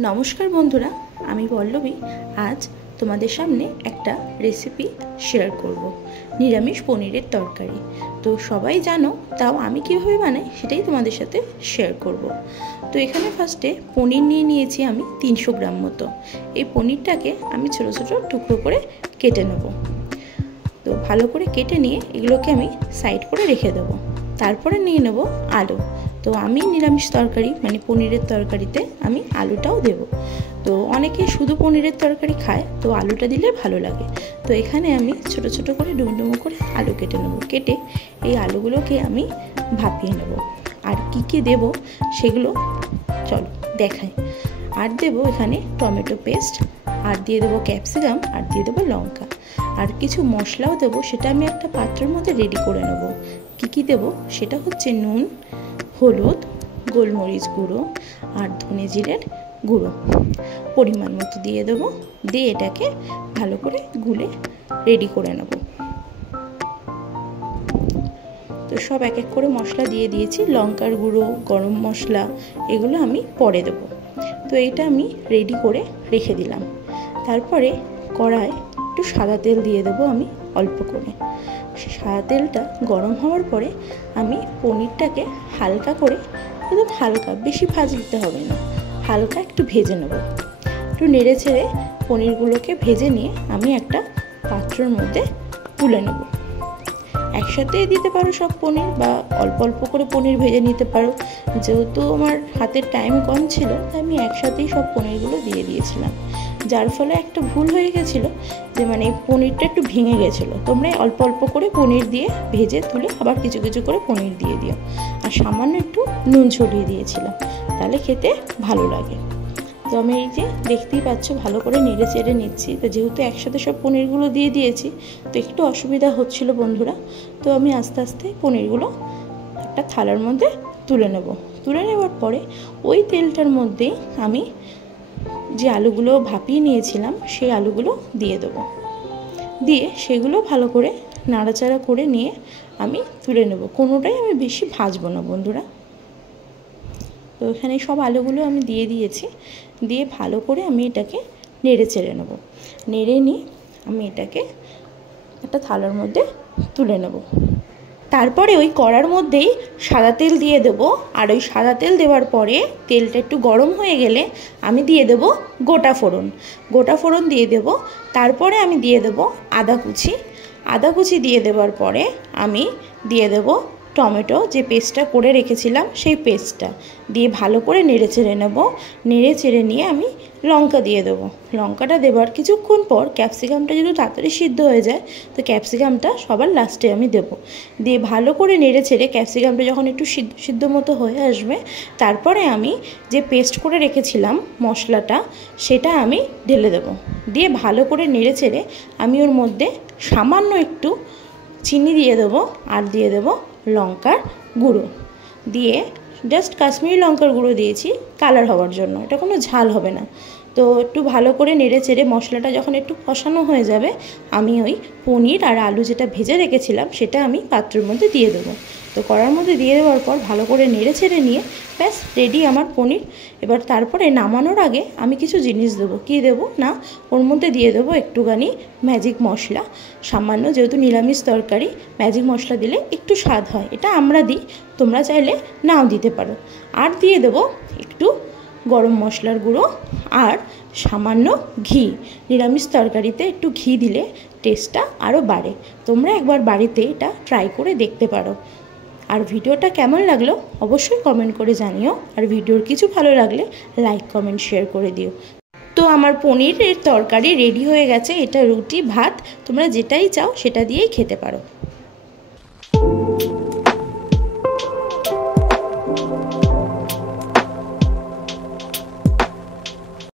नमस्कार बंधुरा आमी पल्लवी आज तुम्हादेर सामने एक रेसिपि शेयर करब निरामिष पनीरेर तरकारी। तो सबाई जानो ताओ आमी किभाबे बानाई सेटाई तुम्हादेर साथे शेयर करब। तो एखाने फार्स्टे पनीर निये नियेछि आमी 300 ग्राम मतो। एई पनीरटाके आमी छोटो छोटो टुकरो करे केटे नेब। तो भालो करे केटे निये एगुलोके आमी साइड करे रेखे देब। तारपरे निये नेब आलू। तो आमी निरामिष तरकारी माने पनीरेर तरकारीते आमी आलूटाओ देब। तो अनेके शुधु पनीरेर तरकारी खाय, तो आलूटा दिले भालो लागे। तो एखाने आमी छोटो छोटो करे डुमो डुमो करे आलू केटे नेब। केटे एई आलूगुलोके आमी भापिये नेब। आर कि देब सेगुलो चलो देखाई। आर देब एखाने टमेटो पेस्ट, आर दिये देब क्यापसिकाम, आर दिये देब लंका, आर किछु मशलाओ देब। सेटा आमी एकटा पात्रेर मধ্যে रेडी करे नेब। कि देब सेटा हच्छे नुन, हलुद, गोलमरिच गुड़ो और धने जिरेर गुड़ो परिमाण मतो दिए देब। दिए एटाके भालो करे गुले रेडी करे नेब। तो सब एक एक करे मशला दिए दिएछि। लंकार गुड़ो, गरम मशला एगुलो आमी परे देब। तो एटा आमी रेडी करे रेखे दिलाम। तारपरे कड़ाई एकटु सादा तेल दिए देब आमी अल्प करे। सादा तेलटा गरम हওয়ার পরে আমি পনিরটাকে হালকা করে একদম হালকা বেশি ভাজ দিতে হবে না, হালকা একটু ভেজে নেব। একটু নেড়ে ছেড়ে পনিরগুলোকে ভেজে নিয়ে আমি একটা পাত্রের মধ্যে তুলে নেব। একসাথে দিতে পারো সব পনির বা অল্প অল্প করে পনির ভেজে নিতে পারো। যেহেতু আমার হাতের টাইম কম ছিল তাই আমি একসাথেই সব পনিরগুলো দিয়ে দিয়েছিলাম, যার ফলে একটা ভুল হয়ে গেছিলো যে মানে পনিরটা একটু ভেঙে গেছিলো। তোমরা অল্প অল্প করে পনির দিয়ে ভেজে তুলে আবার কিছু কিছু করে পনির দিয়ে দিও। আর সামান্য একটু নুন ছড়িয়ে দিয়েছিলাম, তাহলে খেতে ভালো লাগে। তো আমি এই যে দেখতেই পাচ্ছ ভালো করে নেড়ে চেড়ে নিচ্ছি। তো যেহেতু একসাথে সব পনিরগুলো দিয়ে দিয়েছি তো একটু অসুবিধা হচ্ছিল বন্ধুরা। তো আমি আস্তে আস্তে পনিরগুলো একটা থালার মধ্যে তুলে নেব। তুলে নেওয়ার পরে ওই তেলটার মধ্যেই আমি যে আলুগুলো ভাপিয়ে নিয়েছিলাম সেই আলুগুলো দিয়ে দেবো। দিয়ে সেগুলো ভালো করে নাড়াচাড়া করে নিয়ে আমি তুলে নেব। কোনোটাই আমি বেশি ভাজবো না বন্ধুরা। তো এখানে সব আলুগুলো আমি দিয়ে দিয়েছি। দিয়ে ভালো করে আমি এটাকে নেড়ে চেড়ে নেব। নেড়ে নিয়ে আমি এটাকে একটা থালার মধ্যে তুলে নেব। তারপরে ওই কড়ার মধ্যেই সাদা তেল দিয়ে দেব। আর ওই সাদা তেল দেওয়ার পরে তেলটা একটু গরম হয়ে গেলে আমি দিয়ে দেব গোটা ফোড়ন। গোটা ফোড়ন দিয়ে দেব। তারপরে আমি দিয়ে দেব আদা কুচি। আদা কুচি দিয়ে দেওয়ার পরে আমি দিয়ে দেব টমেটো যে পেস্টটা করে রেখেছিলাম সেই পেস্টটা দিয়ে ভালো করে নেড়ে চেড়ে নেব। নেড়ে চেড়ে নিয়ে আমি লঙ্কা দিয়ে দেবো। লঙ্কাটা দেবার কিছুক্ষণ পর ক্যাপসিকামটা যদি তাড়াতাড়ি সিদ্ধ হয়ে যায় তো ক্যাপসিকামটা সবার লাস্টে আমি দেবো। দিয়ে ভালো করে নেড়ে চেড়ে ক্যাপসিকামটা যখন একটু সিদ্ধ মতো হয়ে আসবে তারপরে আমি যে পেস্ট করে রেখেছিলাম মশলাটা সেটা আমি ঢেলে দেবো। দিয়ে ভালো করে নেড়ে চেড়ে আমি ওর মধ্যে সামান্য একটু চিনি দিয়ে দেবো আর দিয়ে দেবো লঙ্কার গুঁড়ো। দিয়ে জাস্ট কাশ্মীরি লঙ্কার গুঁড়ো দিয়েছি কালার হওয়ার জন্য, এটা কোনো ঝাল হবে না। তো একটু ভালো করে নেড়ে চেড়ে মশলাটা যখন একটু কষানো হয়ে যাবে আমি ওই পনির আর আলু যেটা ভেজে রেখেছিলাম সেটা আমি পাত্রের মধ্যে দিয়ে দেবো। তো কড়ার মধ্যে দিয়ে দেওয়ার পর ভালো করে নেড়ে চেড়ে নিয়ে ব্যাস রেডি আমার পনির। এবার তারপরে নামানোর আগে আমি কিছু জিনিস দেবো। কী দেবো না ওর মধ্যে দিয়ে দেবো একটুখানি ম্যাজিক মশলা সামান্য, যেহেতু নিরামিষ তরকারি ম্যাজিক মশলা দিলে একটু স্বাদ হয়, এটা আমরা দিই, তোমরা চাইলে নাও দিতে পারো। আর দিয়ে দেবো একটু গরম মশলার গুঁড়ো আর সামান্য ঘি। নিরামিষ তরকারিতে একটু ঘি দিলে টেস্টটা আরও বাড়ে। তোমরা একবার বাড়িতে এটা ট্রাই করে দেখতে পারো। আর ভিডিওটা কেমন লাগলো অবশ্যই কমেন্ট করে জানিও। আর ভিডিওর কিছু ভালো লাগলে লাইক কমেন্ট শেয়ার করে দিও। তো আমার পনিরের তরকারি রেডি হয়ে গেছে। এটা রুটি ভাত তোমরা যেটাই চাও সেটা দিয়েই খেতে পারো।